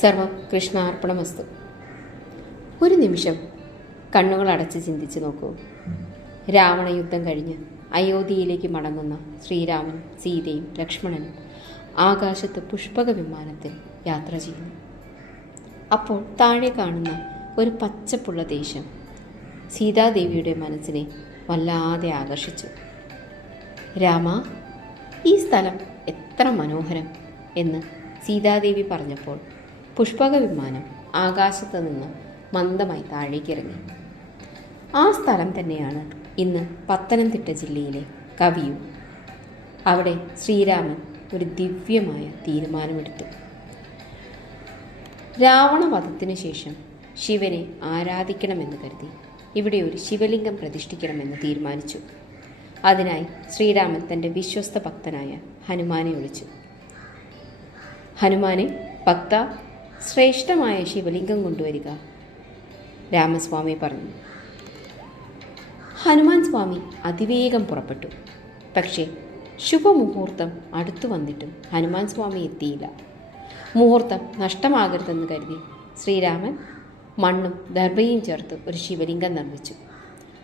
സർവം കൃഷ്ണാർപ്പണമസ്തു. ഒരു നിമിഷം കണ്ണുകൾ അടച്ച് ചിന്തിച്ചു നോക്കൂ. രാവണയുദ്ധം കഴിഞ്ഞ് അയോധ്യയിലേക്ക് മടങ്ങുന്ന ശ്രീരാമനും സീതയും ലക്ഷ്മണനും ആകാശത്ത് പുഷ്പക വിമാനത്തിൽ യാത്ര ചെയ്യുന്നു. അപ്പോൾ താഴെ കാണുന്ന ഒരു പച്ചപ്പുള്ള ദേശം സീതാദേവിയുടെ മനസ്സിനെ വല്ലാതെ ആകർഷിച്ചു. രാമ, ഈ സ്ഥലം എത്ര മനോഹരം എന്ന് സീതാദേവി പറഞ്ഞപ്പോൾ പുഷ്പക വിമാനം ആകാശത്ത് നിന്ന് മന്ദമായി താഴേക്കിറങ്ങി. ആ സ്ഥലം തന്നെയാണ് ഇന്ന് പത്തനംതിട്ട ജില്ലയിലെ കവിയൂർ. അവിടെ ശ്രീരാമൻ ഒരു ദിവ്യമായ തീരുമാനമെടുത്തു. രാവണവധത്തിനു ശേഷം ശിവനെ ആരാധിക്കണമെന്ന് കരുതി ഇവിടെ ഒരു ശിവലിംഗം പ്രതിഷ്ഠിക്കണമെന്ന് തീരുമാനിച്ചു. അതിനായി ശ്രീരാമൻ തൻ്റെ വിശ്വസ്ത ഭക്തനായ ഹനുമാനെ വിളിച്ചു. ഹനുമാനെ, ഭക്ത, ശ്രേഷ്ഠമായ ശിവലിംഗം കൊണ്ടുവരിക, രാമസ്വാമി പറഞ്ഞു. ഹനുമാൻ സ്വാമി അതിവേഗം പുറപ്പെട്ടു. പക്ഷേ ശുഭമുഹൂർത്തം അടുത്തു വന്നിട്ടും ഹനുമാൻ സ്വാമി എത്തിയില്ല. മുഹൂർത്തം നഷ്ടമാകരുതെന്ന് കരുതി ശ്രീരാമൻ മണ്ണും ദർഭയും ചേർത്ത് ഒരു ശിവലിംഗം നിർമ്മിച്ചു.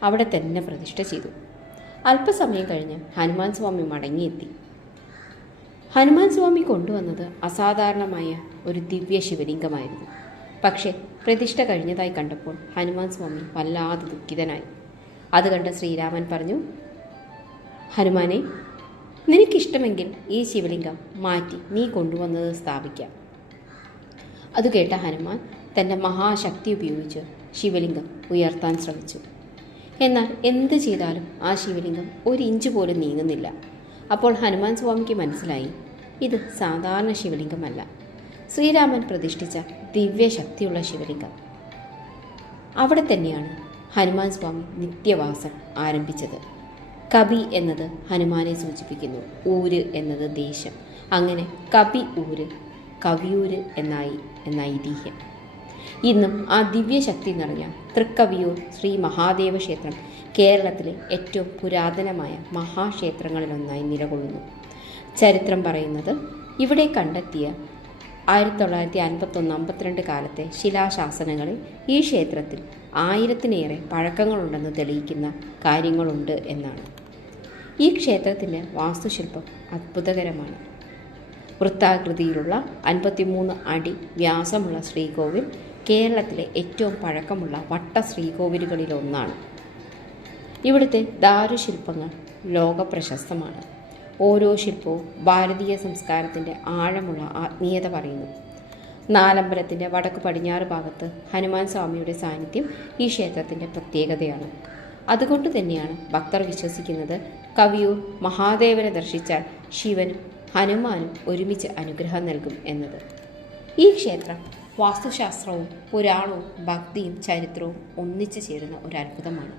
അവിടെ തന്നെ പ്രതിഷ്ഠ ചെയ്തു. അല്പസമയം കഴിഞ്ഞ് ഹനുമാൻ സ്വാമി മടങ്ങിയെത്തി. ഹനുമാൻ സ്വാമി കൊണ്ടുവന്നത് അസാധാരണമായ ഒരു ദിവ്യ ശിവലിംഗമായിരുന്നു. പക്ഷേ പ്രതിഷ്ഠ കഴിഞ്ഞതായി കണ്ടപ്പോൾ ഹനുമാൻ സ്വാമി വല്ലാതെ ദുഃഖിതനായി. അത് കണ്ട ശ്രീരാമൻ പറഞ്ഞു, ഹനുമാനെ, നിനക്കിഷ്ടമെങ്കിൽ ഈ ശിവലിംഗം മാറ്റി നീ കൊണ്ടുവന്നത് സ്ഥാപിക്കാം. അത് കേട്ട ഹനുമാൻ തൻ്റെ മഹാശക്തി ഉപയോഗിച്ച് ശിവലിംഗം ഉയർത്താൻ ശ്രമിച്ചു. എന്നാൽ എന്ത് ചെയ്താലും ആ ശിവലിംഗം ഒരു ഇഞ്ച് പോലും നീങ്ങുന്നില്ല. അപ്പോൾ ഹനുമാൻ സ്വാമിക്ക് മനസ്സിലായി, ഇത് സാധാരണ ശിവലിംഗമല്ല, ശ്രീരാമൻ പ്രതിഷ്ഠിച്ച ദിവ്യശക്തിയുള്ള ശിവലിംഗം. അവിടെ തന്നെയാണ് ഹനുമാൻ സ്വാമി നിത്യവാസം ആരംഭിച്ചത്. കബി എന്നത് ഹനുമാനെ സൂചിപ്പിക്കുന്നു, ഊര് എന്നത് ദേശം. അങ്ങനെ കബി ഊര്, കവിയൂര് എന്നായി എന്ന ഐതിഹ്യം. ഇന്നും ആ ദിവ്യശക്തി നിറഞ്ഞ തൃക്കവിയൂർ ശ്രീ മഹാദേവ ക്ഷേത്രം കേരളത്തിലെ ഏറ്റവും പുരാതനമായ മഹാക്ഷേത്രങ്ങളിലൊന്നായി നിലകൊള്ളുന്നു. ചരിത്രം പറയുന്നത് ഇവിടെ കണ്ടെത്തിയ 1951-52 കാലത്തെ ശിലാശാസനങ്ങളിൽ ഈ ക്ഷേത്രത്തിൽ 1000-ലേറെ പഴക്കങ്ങളുണ്ടെന്ന് തെളിയിക്കുന്ന കാര്യങ്ങളുണ്ട് എന്നാണ്. ഈ ക്ഷേത്രത്തിൻ്റെ വാസ്തുശില്പം അത്ഭുതകരമാണ്. വൃത്താകൃതിയിലുള്ള 53 അടി വ്യാസമുള്ള ശ്രീകോവിൽ കേരളത്തിലെ ഏറ്റവും പഴക്കമുള്ള വട്ട ശ്രീകോവിലുകളിലൊന്നാണ്. ഇവിടുത്തെ ദാരുശില്പങ്ങൾ ലോകപ്രശസ്തമാണ്. ഓരോ ശില്പവും ഭാരതീയ സംസ്കാരത്തിൻ്റെ ആഴമുള്ള ആത്മീയത പറയുന്നു. നാലമ്പലത്തിൻ്റെ വടക്ക് പടിഞ്ഞാറ് ഭാഗത്ത് ഹനുമാൻ സ്വാമിയുടെ സാന്നിധ്യം ഈ ക്ഷേത്രത്തിൻ്റെ പ്രത്യേകതയാണ്. അതുകൊണ്ട് തന്നെയാണ് ഭക്തർ വിശ്വസിക്കുന്നത്, കവിയൂർ മഹാദേവനെ ദർശിച്ചാൽ ശിവനും ഹനുമാനും ഒരുമിച്ച് അനുഗ്രഹം നൽകും എന്നത്. ഈ ക്ഷേത്രം വാസ്തുശാസ്ത്രവും പുരാണവും ഭക്തിയും ചരിത്രവും ഒന്നിച്ചു ചേരുന്ന ഒരു അത്ഭുതമാണ്.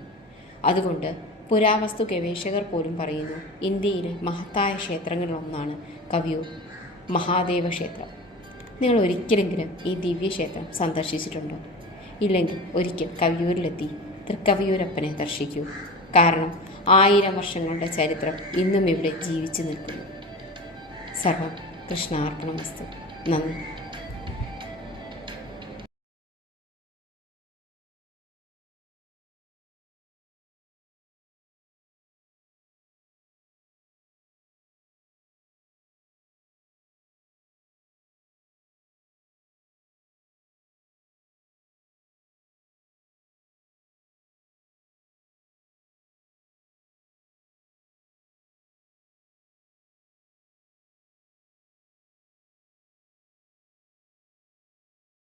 അതുകൊണ്ട് പുരാവസ്തു ഗവേഷകർ പോലും പറയുന്നു, ഇന്ത്യയിലെ മഹത്തായ ക്ഷേത്രങ്ങളിലൊന്നാണ് കവിയൂർ മഹാദേവ ക്ഷേത്രം. നിങ്ങൾ ഒരിക്കലെങ്കിലും ഈ ദിവ്യക്ഷേത്രം സന്ദർശിച്ചിട്ടുണ്ടോ? ഇല്ലെങ്കിൽ ഒരിക്കൽ കവിയൂരിലെത്തി തൃക്കവിയൂരപ്പനെ ദർശിക്കൂ. കാരണം 1000 വർഷങ്ങളുടെ ചരിത്രം ഇന്നും ഇവിടെ ജീവിച്ചു നിൽക്കുന്നു. സർവം കൃഷ്ണാർപ്പണമസ്തു. നന്ദി.